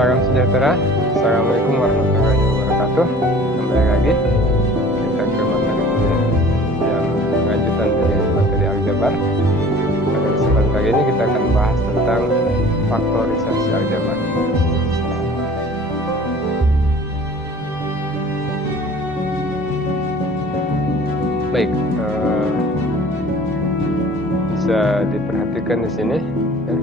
Salam sejahtera. Assalamualaikum warahmatullahi wabarakatuh. Kembali lagi kita ke materi yang lanjutan dari materi aljabar. Pada kesempatan kali ini kita akan bahas tentang faktorisasi aljabar. Baik, bisa diperhatikan di sini. Ya.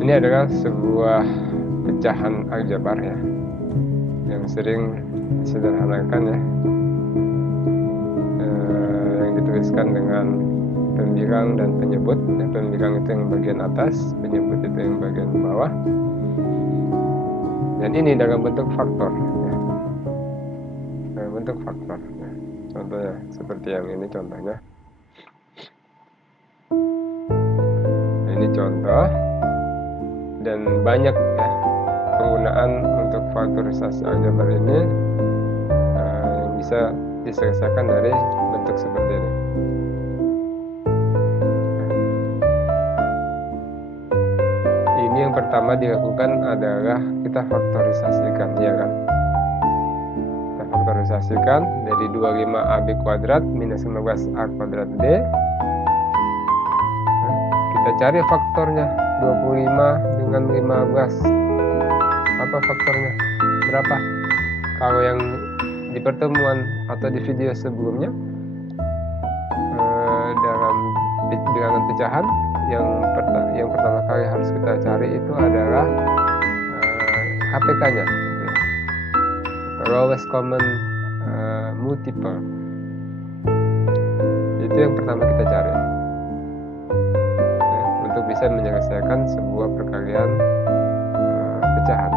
Ini adalah sebuah pecahan aljabar ya, yang sering disederhanakan ya, yang dituliskan dengan pembilang dan penyebut. Pembilang itu yang bagian atas, penyebut itu yang bagian bawah. Dan ini dalam bentuk faktor ya. Dalam bentuk faktor ya. Contohnya seperti yang ini contohnya. Nah, ini contoh. Dan banyak ya penggunaan untuk faktorisasi aljabar ini yang bisa diselesaikan dari bentuk seperti ini. Ini yang pertama dilakukan adalah kita faktorisasikan, ya kan? Kita faktorisasikan dari 25AB kuadrat minus 15A kuadrat B. Kita cari faktornya 25 dengan 15. Apa faktornya? Berapa? Kalau yang di pertemuan atau di video sebelumnya dalam bilangan pecahan yang pertama kali harus kita cari itu adalah HPK-nya, lowest common multiple. Itu yang pertama kita cari untuk bisa menyelesaikan sebuah perkalian pecahan.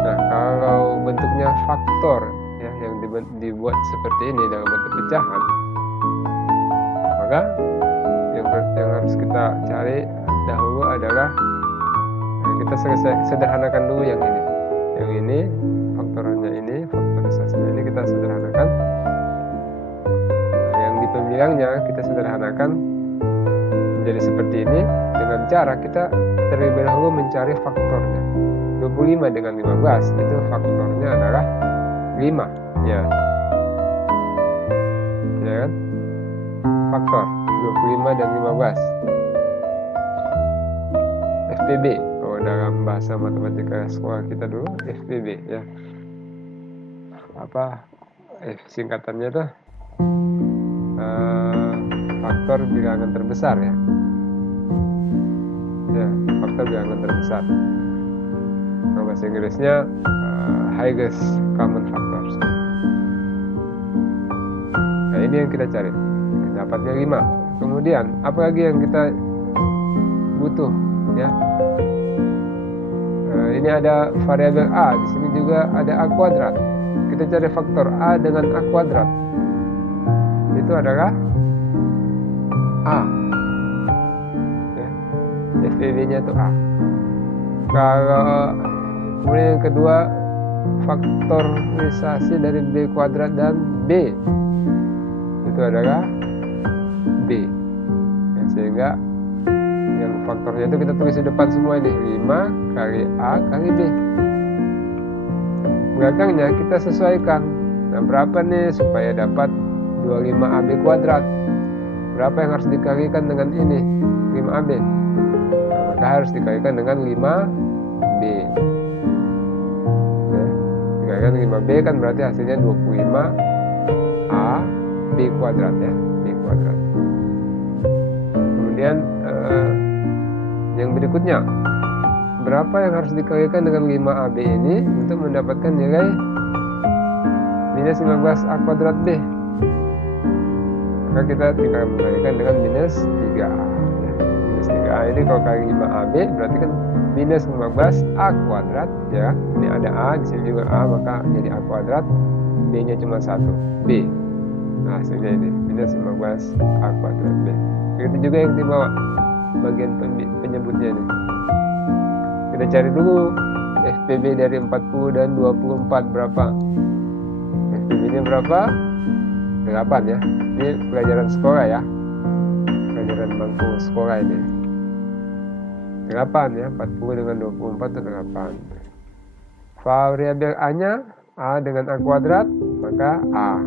Nah, kalau bentuknya faktor ya, yang dibuat seperti ini dalam bentuk pecahan, maka yang harus kita cari dahulu adalah kita sederhanakan dulu yang ini. Yang ini faktornya ini, faktorisasinya ini kita sederhanakan. Yang di pembilangnya kita sederhanakan jadi seperti ini dengan cara kita terlebih dahulu mencari faktornya. 25 dengan 15 itu faktornya adalah 5 ya. Ya kan? Faktor 25 dan 15. FPB kalau dalam bahasa matematika sekolah kita dulu FPB ya. Apa singkatannya tuh? Faktor bilangan terbesar ya. Ya, faktor bilangan terbesar. Kalau bahasa Inggrisnya highest common factors. Nah, ini yang kita cari. Dapatnya 5. Kemudian apa lagi yang kita butuh ya? Ini ada variabel A, di sini juga ada A kuadrat. Kita cari faktor A dengan A kuadrat. Itu adalah A. FPB-nya itu A. Kalau kemudian yang kedua faktorisasi dari B kuadrat dan B itu adalah B ya, sehingga yang faktornya itu kita tulis di depan semua ini 5 kali A kali B. Belakangnya kita sesuaikan. Nah, berapa nih supaya dapat 25AB kuadrat? Berapa yang harus dikalikan dengan ini 5AB? Maka harus dikalikan dengan 5B ya, dikalikan 5B kan berarti hasilnya 25AB kuadrat ya, B kuadrat. Kemudian yang berikutnya, berapa yang harus dikalikan dengan 5AB ini untuk mendapatkan nilai minus 15A kuadrat B? Maka kita tinggal mengalikan dengan minus 3A ya. Minus 3A ini kalau kali 5AB berarti kan minus 15A kuadrat ya. Ini ada A, di sini juga A, maka jadi A kuadrat. B nya cuma 1, B. Nah, hasilnya ini minus 15A kuadrat B. Begitu juga yang di bawah bagian penyebutnya ini. Kita cari dulu FPB dari 40 dan 24 berapa? FPB nya berapa? 8 ya. Ini pelajaran sekolah ya, pelajaran bangku sekolah ini. 8 ya, 40 dengan 24 itu 8. Variabel A-nya A dengan A kuadrat, maka A.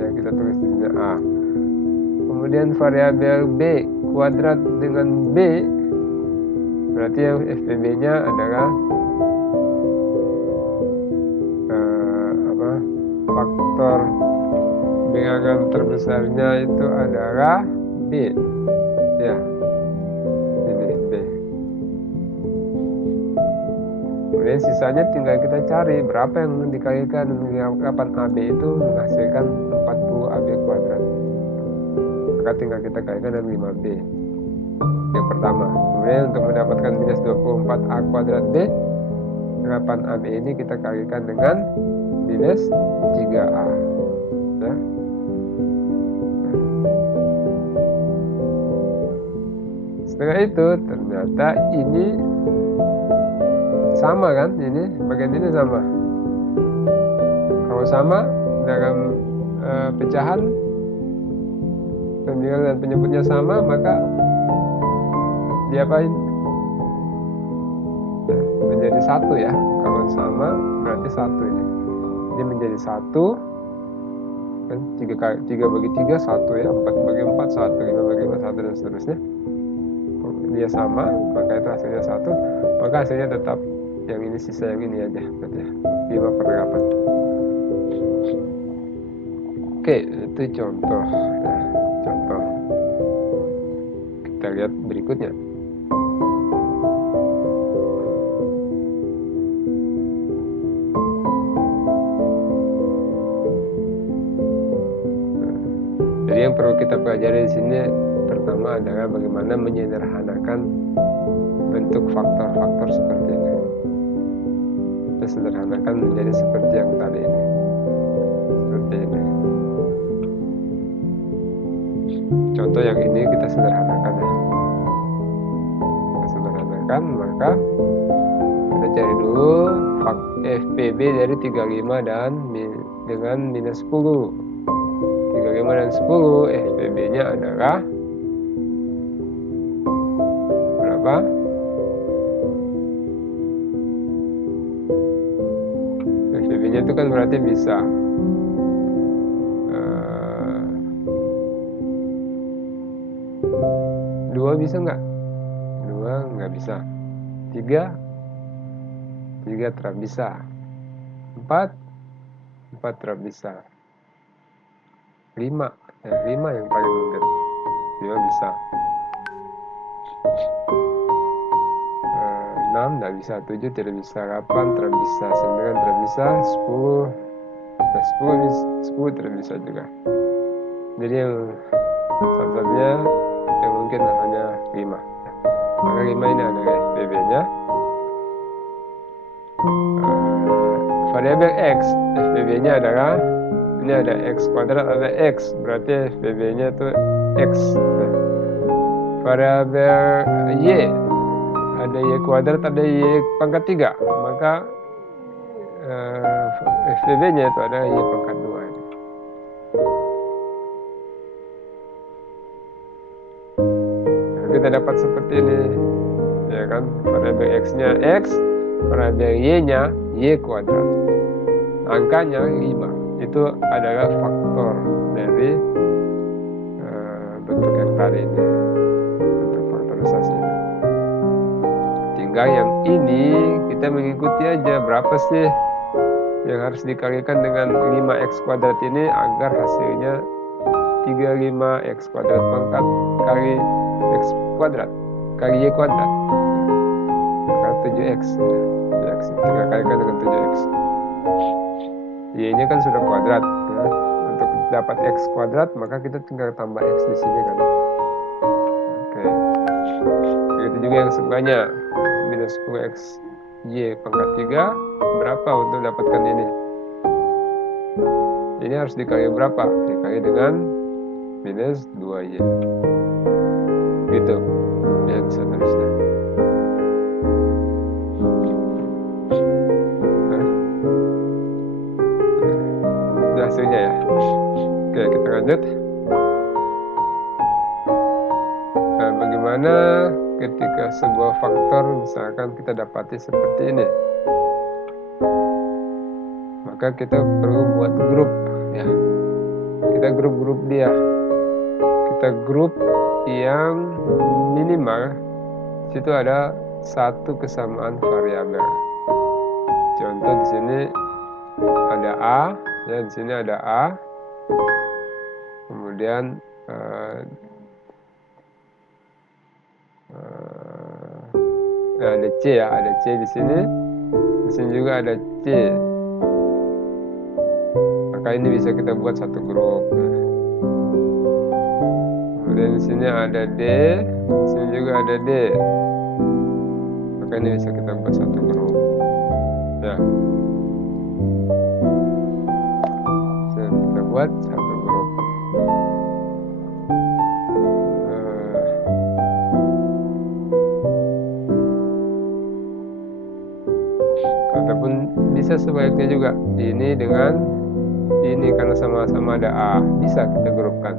Ya, kita tulis di sini A. Kemudian variabel B kuadrat dengan B, berarti yang FPB-nya adalah faktor bilangan terbesarnya itu adalah B. Ya, ini B. Kemudian sisanya tinggal kita cari berapa yang dikalikan dengan 8 AB itu menghasilkan 40 AB kuadrat. Maka tinggal kita kalikan dengan 5B yang pertama. Kemudian untuk mendapatkan minus 24 A kuadrat B, 8 AB ini kita kalikan dengan minus 3A ya. Setelah itu ternyata ini sama kan, ini bagian ini sama. Kalau sama dalam pecahan pembilang dan penyebutnya sama, maka diapain? Menjadi satu ya. Kalau sama berarti satu ini. Ini menjadi satu kan, 3 bagi 3 1 ya, 4 bagi 4 1, 5 bagi 5 1 dan seterusnya. Kalau dia sama, maka itu hasilnya 1, maka hasilnya tetap yang ini, sisa yang ini aja berarti ya, 5/8. Oke, itu contoh ya, contoh. Kita lihat berikutnya. Jadi yang perlu kita pelajari di sini pertama adalah bagaimana menyederhanakan bentuk faktor-faktor seperti ini. Kita sederhanakan menjadi seperti yang tadi ini, seperti ini. Contoh yang ini kita sederhanakan ya. Kita sederhanakan, maka kita cari dulu FPB dari 35 dan dengan minus 10. 35 dan 10, FPB-nya adalah berapa? FPB-nya itu kan berarti bisa 2 bisa nggak? 2 nggak bisa. 3 tidak bisa. 4 tidak bisa. 5 ya, 5 yang paling mungkin. 5 bisa. 6 tidak bisa, 7 tidak bisa, 8 tidak bisa, 9 tidak bisa, 10 tidak bisa juga. Jadi yang satu-satunya yang mungkin hanya 5. Maka 5 ini adalah FPB-nya. Variabel X, FPB-nya adalah, ini ada X kuadrat, ada X, berarti FPB-nya itu X. Variabel Y, ada Y kuadrat, ada Y pangkat 3, maka FPB-nya itu adalah Y pangkat 2. Nah, kita dapat seperti ini, ya kan? Variabel X-nya X, variabel Y-nya Y kuadrat, angkanya 5. Itu adalah faktor dari bentuk yang tadi ini, bentuk faktorisasi ini. Tinggal yang ini kita mengikuti aja berapa sih yang harus dikalikan dengan 5x kuadrat ini agar hasilnya 35x kuadrat pangkat kali x kuadrat kali y kuadrat, maka 7x. Tinggal kalikan dengan 7x. Y-nya kan sudah kuadrat ya. Untuk dapat x kuadrat maka kita tinggal tambah x di sini kan. Oke. Begitu juga yang sebelahnya, minus 10x y pangkat 3 berapa untuk dapatkan ini? Ini harus dikali berapa? Dikali dengan minus 2y. Gitu. Dan seterusnya. Hasilnya ya. Oke, kita lanjut. Nah, bagaimana ketika sebuah faktor misalkan kita dapati seperti ini, maka kita perlu buat grup ya. Kita grup dia. Kita grup yang minimal situ ada satu kesamaan variabel. Contoh di sini ada A, ya di sini ada A. Kemudian ada C ya, ada C di sini. Di sini juga ada C. Maka ini bisa kita buat satu grup. Kemudian di sini ada D, di sini juga ada D. Maka ini bisa kita buat satu grup. Ya. Bisa kita buat satu grup. Ataupun bisa sebaliknya juga, ini dengan ini karena sama-sama ada A, bisa kita grupkan.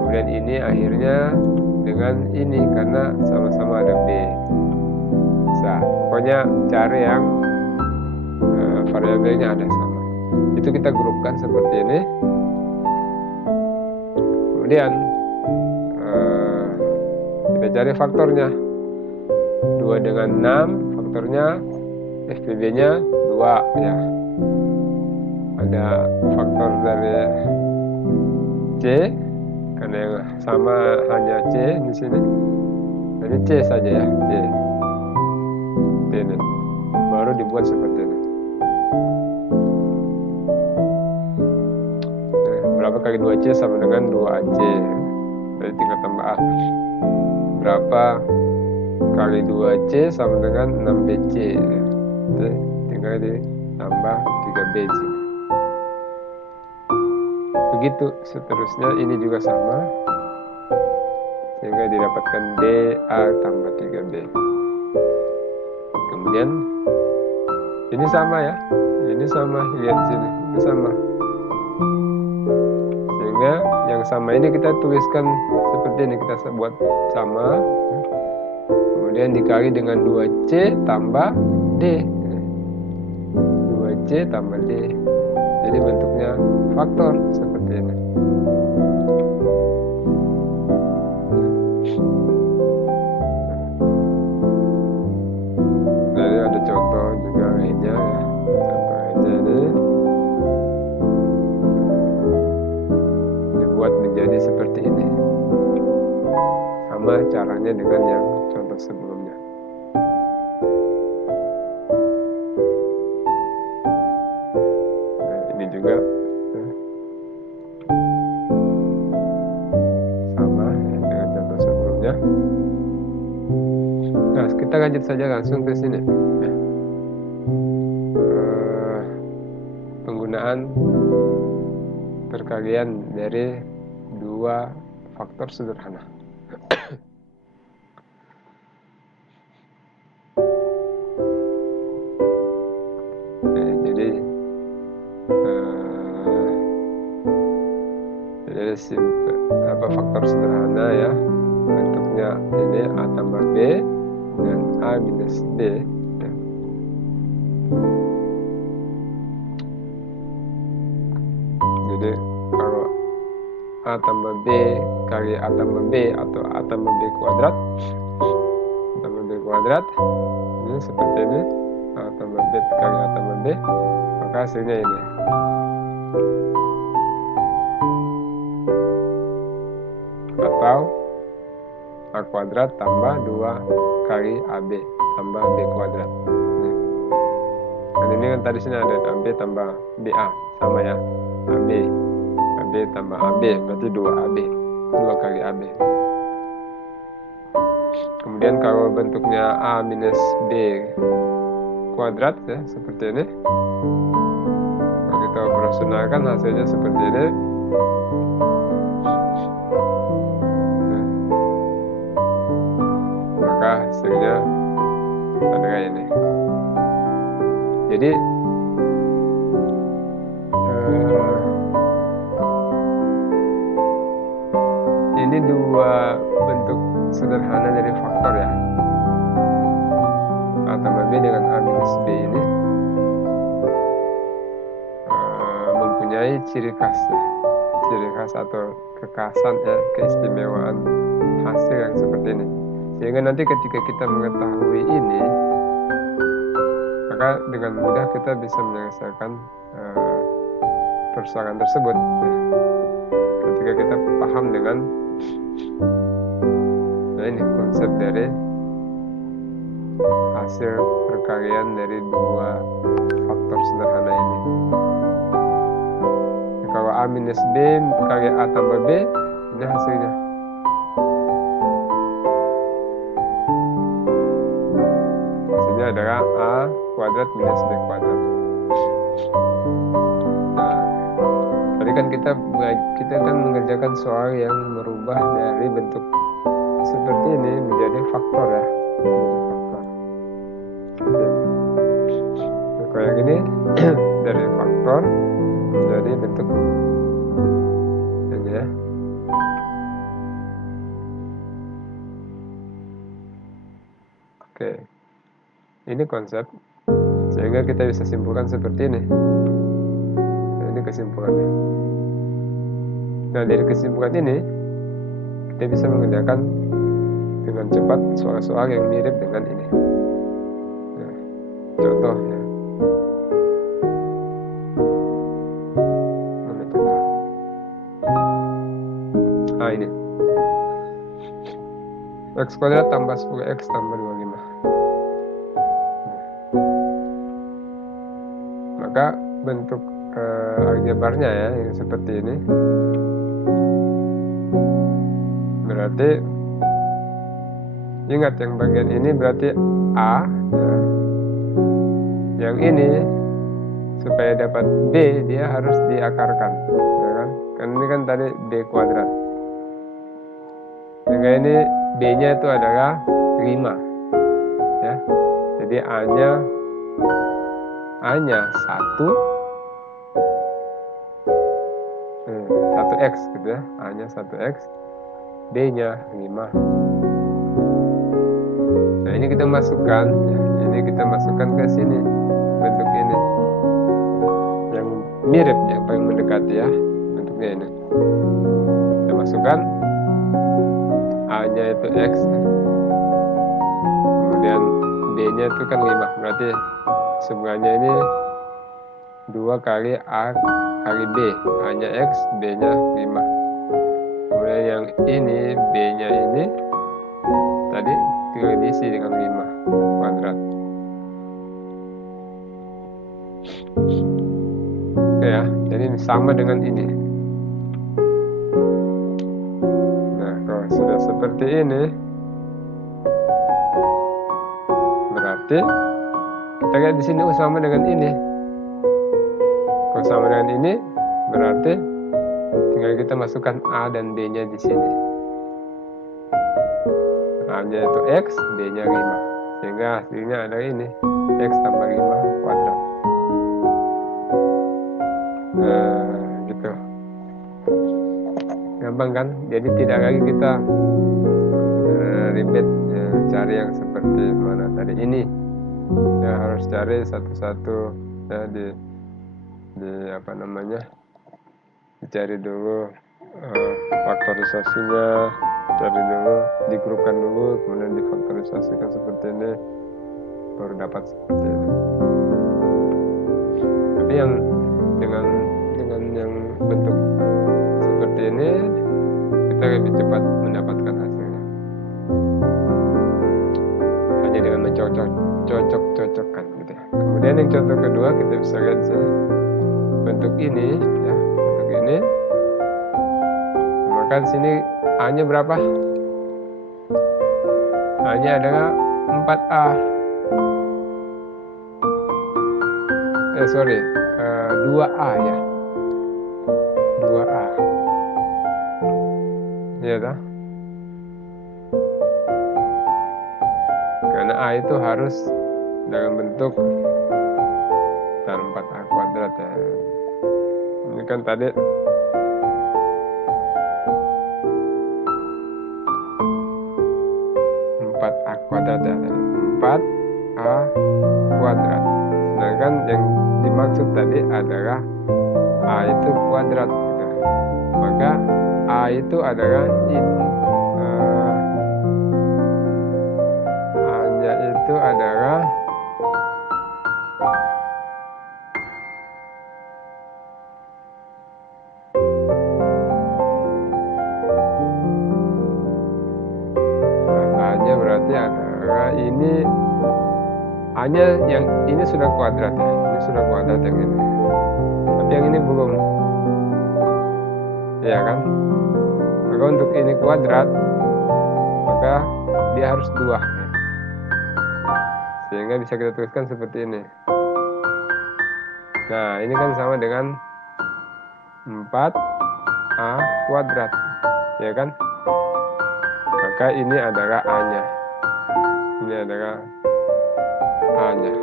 Kemudian ini akhirnya dengan ini karena sama-sama ada B. Bisa, pokoknya cari yang variabelnya ada sama. Itu kita grupkan seperti ini. Kemudian kita cari faktornya. 2 dengan 6, faktornya FPB-nya 2 ya. Ada faktor dari C karena yang sama hanya C di sini. Jadi C saja ya, C. Ini baru dibuat seperti ini. Berapa kali 2C sama dengan 2AC. Jadi tinggal tambah A. Berapa kali 2C sama dengan 6BC. Jadi tinggal ditambah 3B di sini. Begitu seterusnya, ini juga sama. Sehingga didapatkan DA tambah 3B. Kemudian ini sama ya. Ini sama, lihat sini. Ini sama. Sehingga yang sama ini kita tuliskan seperti ini, kita buat sama. Kemudian dikali dengan 2C tambah D. 2C tambah D. Jadi bentuknya faktor seperti ini. Jadi ada contoh juga lainnya ya. Contoh lainnya ini dibuat menjadi seperti ini. Sama caranya dengan yang contoh sebelumnya. Nah, ini juga sama ya, dengan contoh sebelumnya. Nah, kita lanjut saja langsung ke sini. Penggunaan perkalian dari 2 faktor sederhana. Jadi faktor sederhana ya, bentuknya ini A tambah B dengan A minus B ya. Jadi kalau A tambah B kali A tambah B atau A tambah B kuadrat ini seperti ini, A tambah B kali A tambah B, maka hasilnya ini. Atau A kuadrat tambah 2 kali AB tambah B kuadrat. Dan ini kan tadi sini ada AB tambah BA, sama ya, AB tambah AB berarti 2AB, 2 kali AB. Kemudian kalau bentuknya A minus B kuadrat ya, seperti ini. Kalau kita operasionalkan hasilnya seperti ini. Maka hasilnya ada kayak ini. Jadi ini 2 bentuk sederhana dari faktor ya. ciri khasnya, ciri khas atau kekhasan ya, keistimewaan hasil yang seperti ini. Sehingga nanti ketika kita mengetahui ini, maka dengan mudah kita bisa menyelesaikan persoalan tersebut ya. Ketika kita paham dengan ini konsep dari hasil perkalian dari dua faktor sederhana ini. Kalau A minus B kali A tambah B, ini hasilnya. Hasilnya adalah A kuadrat minus B kuadrat. Nah, tadi kan kita kan mengerjakan soal yang merubah dari bentuk seperti ini menjadi faktor ya. Nah, kalau yang ini dari faktor menjadi bentuk ini ya. Oke, ini konsep sehingga kita bisa simpulkan seperti ini. Nah, ini kesimpulannya. Nah, dari kesimpulan ini kita bisa mengerjakan dengan cepat soal-soal yang mirip dengan ini. Nah, contoh ya. Nah, ini x kuadrat tambah 10x tambah 25. Maka bentuk aljabarnya ya yang seperti ini berarti ingat yang bagian ini berarti A ya. Yang ini supaya dapat B dia harus diakarkan ya kan? Kan ini kan tadi B kuadrat, sehingga ini B nya itu adalah 5 ya. Jadi A nya 1x gitu ya, A nya 1x, B nya 5. Nah ini kita masukkan ya, ini kita masukkan ke sini bentuk ini yang mirip, yang paling mendekati ya bentuknya ini. Kita masukkan A nya itu x, kemudian B nya itu kan 5, berarti sebenarnya ini 2 kali A kali B, A nya x, B nya 5. Kemudian yang ini B nya ini tadi tinggal diisi dengan 5 kuadrat. Oke ya, jadi sama dengan ini. Nah, kalau sudah seperti ini berarti kita lihat di sini sama dengan ini. Kalau sama dengan ini berarti tinggal kita masukkan A dan B nya di sini. A nya itu x, B nya 5, sehingga hasilnya adalah ini x tambah 5 kuadrat. Gitu gampang kan, jadi tidak lagi kita ribet cari yang seperti mana tadi ini ya, harus cari satu-satu ya, di apa namanya, dicari dulu faktorisasinya, cari dulu, digrupkan dulu, kemudian difaktorisasikan seperti ini, baru dapat seperti ini. Tapi yang dengan yang bentuk seperti ini kita lebih cepat mendapatkan hasilnya, hanya dengan mencocok-cocokkan gitu ya. Kemudian yang contoh kedua kita bisa lihat sini bentuk ini ya, bentuk ini, maka di sini A nya berapa? A nya adalah 4A. 2A ya, 2A ya dah. Karena A itu harus dalam bentuk 4A kuadrat ya. Ini kan tadi A kuadrat ya, 4A kuadrat. Sedangkan yang dimaksud tadi adalah A A itu kuadrat gitu. Maka A itu adalah A-nya itu adalah A-nya berarti adalah ini, A-nya yang ini sudah kuadrat ya, ini sudah kuadrat yang ini, tapi yang ini belum, ya kan? Maka untuk ini kuadrat, maka dia harus 2 ya. Sehingga bisa kita tuliskan seperti ini. Nah, ini kan sama dengan 4A kuadrat, ya kan? Maka ini adalah A-nya. Ini adalah A-nya.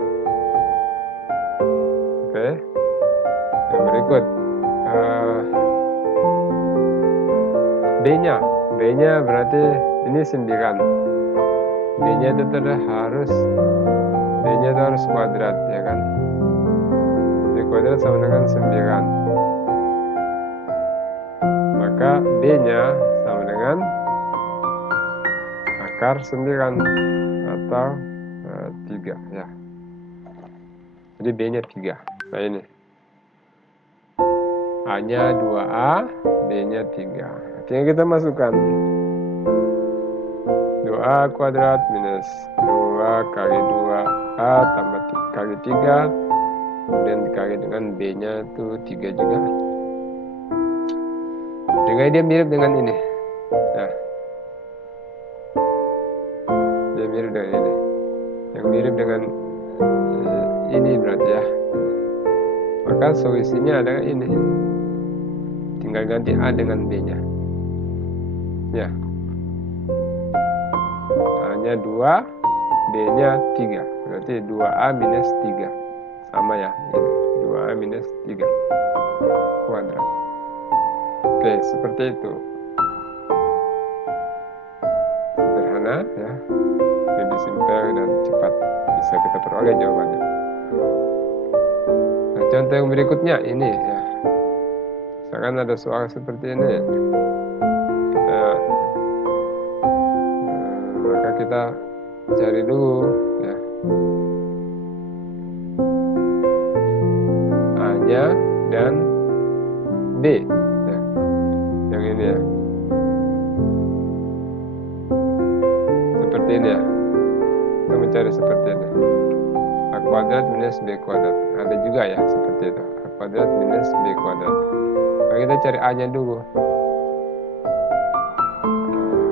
Oke. Yang berikut. B-nya. B-nya berarti ini 9. B-nya itu harus B-nya itu harus kuadrat, ya kan? B kuadrat sama dengan 9. Maka B-nya sama dengan akar 9 atau 3 ya. Jadi B-nya 3. Nah ini. A-nya 2A, B-nya 3. Tinggal kita masukkan 2A kuadrat minus 2 kali 2A tambah kali 3, kemudian dikali dengan B-nya itu 3 juga. Sehingga dia mirip dengan ini. Ya. Dia mirip dengan ini. Yang mirip dengan ini berarti ya. Maka solusinya adalah ini. Tinggal ganti A dengan B-nya. Ya. A-nya 2, B-nya 3. Berarti 2A minus 3. Sama ya. Ini. 2A minus 3 kuadrat. Oke, seperti itu. Sederhana ya. Lebih simpel dan cepat bisa kita peroleh jawabannya. Nah, contoh yang berikutnya ini ya. Misalkan ada soal seperti ini. Maka kita cari dulu ya. A-nya dan B ya. Yang ini ya. Seperti ini ya. Kita mencari seperti ini. A kuadrat minus B kuadrat. Ada juga ya seperti itu. A kuadrat minus B kuadrat. Maka kita cari A-nya dulu.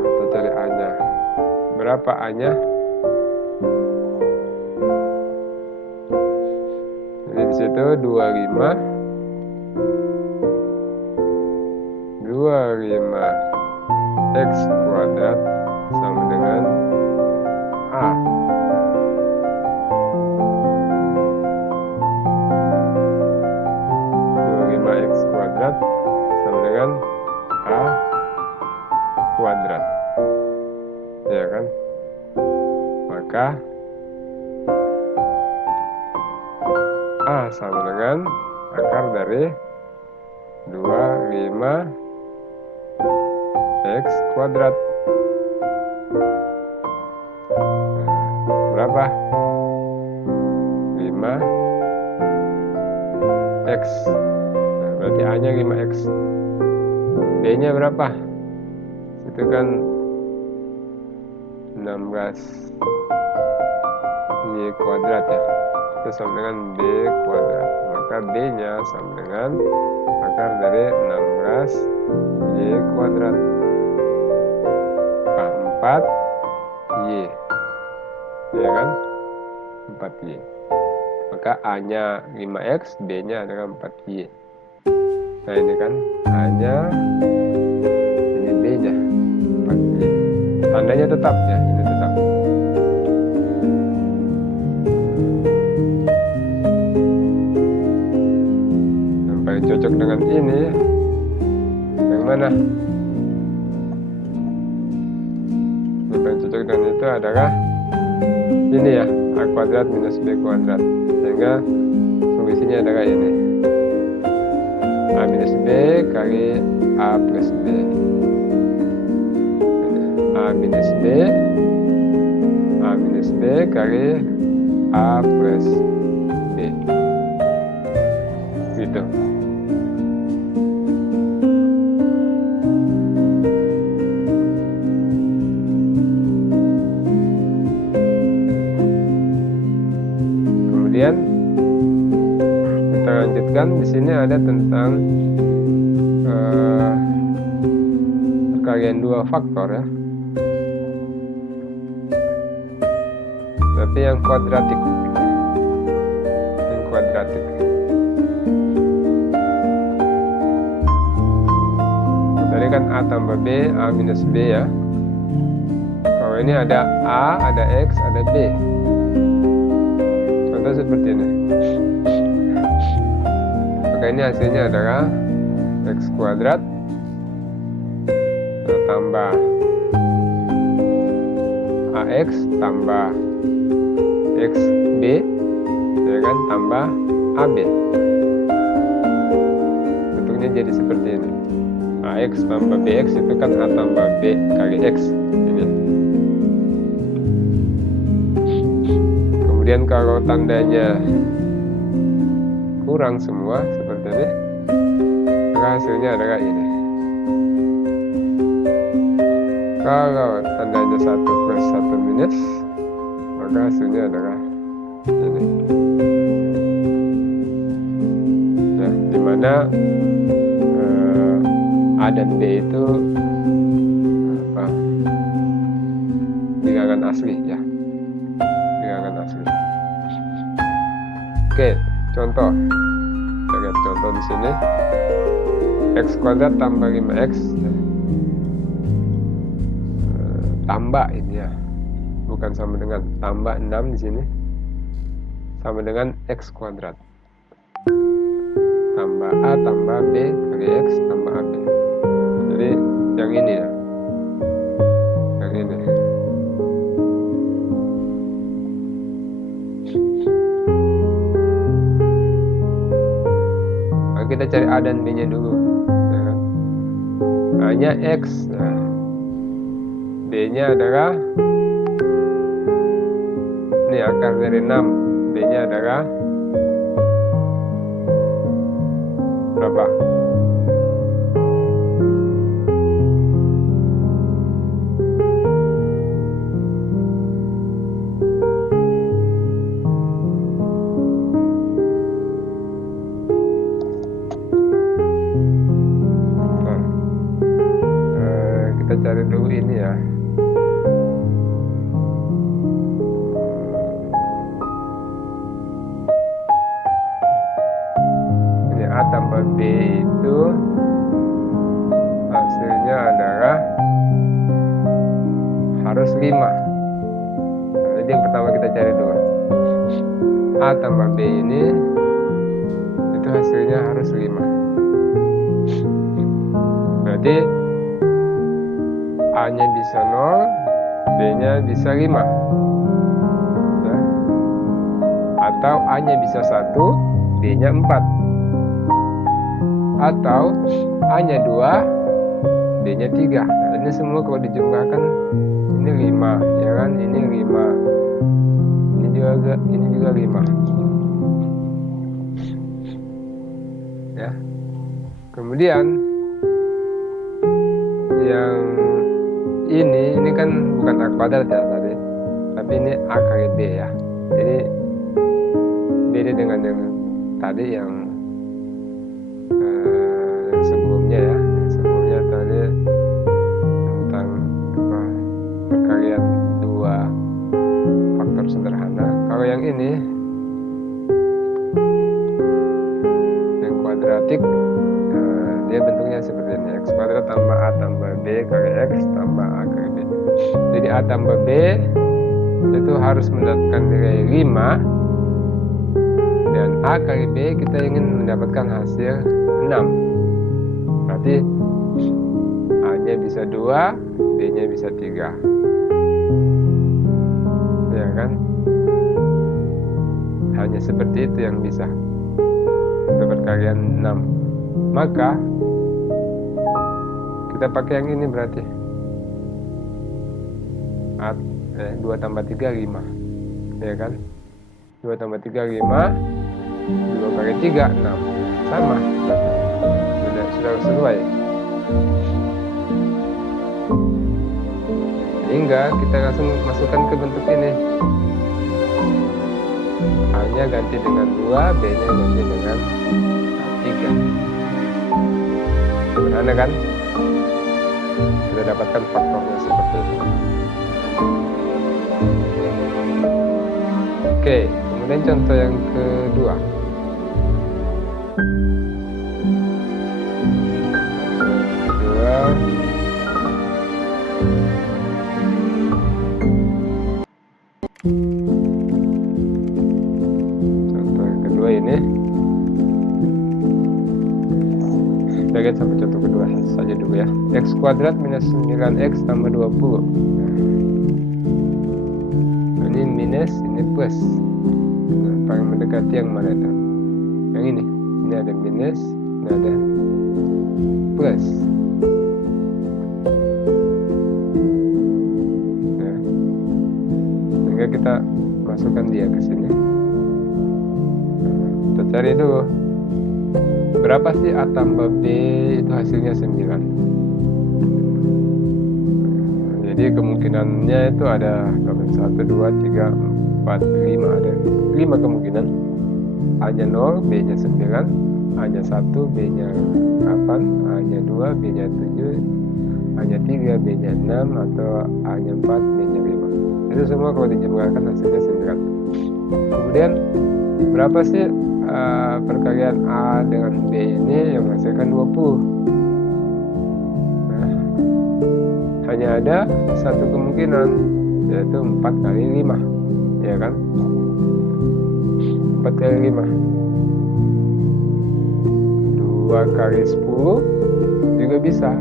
Kita cari A-nya. Berapa A-nya? Jadi di situ 25 X kuadrat sama dengan A. X kuadrat sama dengan A kuadrat, ya kan? Maka A sama dengan akar dari 25 X kuadrat. Berapa? 5 X. Berarti A-nya 5X. B-nya berapa? Itu kan 16 Y kuadrat ya. Itu sama dengan B kuadrat. Maka B-nya sama dengan akar dari 16 Y kuadrat. 4 Y. Ya kan? 4 Y. Maka A-nya 5X, B-nya adalah 4Y. Nah ini kan A-nya, ini B-nya 4Y. Tandanya tetap ya, ini tetap. Yang paling cocok dengan ini, yang mana? Yang paling cocok dengan itu adalah ini ya, A kuadrat minus B kuadrat. Sehingga solusinya adalah ini. A minus B kali A plus B. A minus B kali A plus B. Gitu. Kemudian kita lanjutkan, di sini ada tentang perkalian dua faktor ya, tapi yang kuadratik. Tadi kan A tambah B, A minus B ya. Kalau ini ada A, ada X, ada B. Contoh seperti ini. Maka ini hasilnya adalah X kuadrat tambah AX tambah XB, ya kan, tambah AB. Bentuknya jadi seperti ini. AX tambah BX itu kan A tambah B kali X ini. Kemudian kalau tandanya kurang semua seperti ini, maka hasilnya adalah ini. Kalau tandanya 1 plus 1 minus, maka hasilnya adalah ini. Nah, dimana A dan B itu bilangan asli ya, bilangan asli. Oke, contoh. Kita lihat contoh di sini. X kuadrat tambah 5x tambah ini ya, bukan sama dengan, tambah 6 di sini sama dengan X kuadrat tambah A tambah B kali X tambah AB. Jadi yang ini ya, yang ini. Nah, kita cari A dan B nya dulu ya kan? A nya X, nah, B nya adalah ini akar dari 6, B nya adalah berapa? Kita cari dulu ini ya. Ini A tambah B itu hasilnya adalah harus 5. Nah, jadi yang pertama kita cari dulu. A tambah B ini itu hasilnya harus 5. Berarti A nya bisa 0, B nya bisa 5 ya. Atau A nya bisa 1, B nya 4. Atau A nya 2, B nya 3. Nah, ini semua kalau dijumlahkan ini 5 ya kan, ini 5, ini juga 5 ya. Kemudian yang ini kan bukan A kuadrat ya tadi, tapi ini A kali B ya. Jadi beda dengan yang tadi yang sebelumnya ya. Yang sebelumnya tadi tentang perkalian dua faktor sederhana. Kalau yang ini yang kuadratik, dia bentuknya seperti ini. X kuadrat tambah A tambah B kali X tambah A kali B. Jadi A tambah B itu harus mendapatkan nilai 5, dan A kali B kita ingin mendapatkan hasil 6. Berarti A nya bisa 2, B nya bisa 3 ya kan. Hanya seperti itu yang bisa untuk perkalian 6. Maka kita pakai yang ini berarti 2 tambah 3 5, ya kan? 2 tambah 3 5, 2 kali 3 6, sama, sudah sesuai. Sehingga kita langsung masukkan ke bentuk ini. A-nya ganti dengan 2, B-nya ganti dengan 3. Sederhana kan? Kita dapatkan faktornya seperti itu. Oke, kemudian contoh yang kedua. Contoh yang kedua ini. Kita lihat sampai contoh kedua saja dulu ya. X kuadrat minus 9x tambah 20. Ini minus, ini plus. Nah, paling mendekati yang mana itu? Yang ini. Ini ada minus, ini ada plus. Nah, sehingga kita masukkan dia ke sini. Kita cari dulu. Berapa sih A tambah B itu hasilnya 9. Jadi kemungkinannya itu ada 1, 2, 3, 4, 5. Ada 5 kemungkinan. A-nya 0, B-nya 9, A-nya 1, B-nya 8, A-nya 2, B-nya 7, A-nya 3, B-nya 6, atau A-nya 4, B-nya 5. Itu semua kalau dijumlahkan hasilnya 9. Kemudian berapa sih perkalian A dengan B ini yang menghasilkan 20? Nah, hanya ada satu kemungkinan, yaitu 4 kali 5, ya kan? 4 kali 5, 2 kali 10 juga bisa,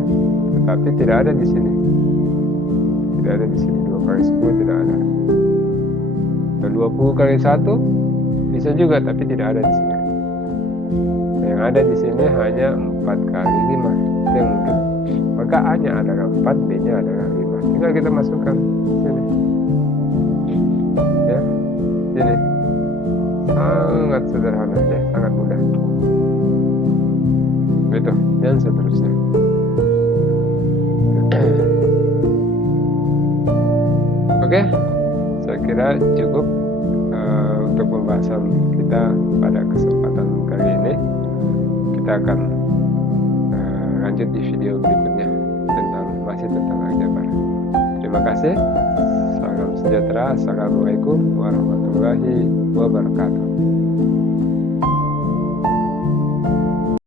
tetapi tidak ada di sini. Tidak ada di sini, 2 kali 10 tidak ada. Dan 20 kali 1 bisa juga, tapi tidak ada di sini. Yang ada di sini hanya 4 kali 5, itu yang mungkin. Maka A-nya adalah 4, B-nya adalah 5. Tinggal kita masukkan sini. Ya, sini. Sangat sederhana ya, sangat mudah. Itu, dan seterusnya. Oke, saya kira cukup untuk pembahasan kita pada kesempatan kali ini. Kita akan lanjut di video berikutnya masih tentang aljabar. Terima kasih. Salam sejahtera. Assalamualaikum warahmatullahi wabarakatuh.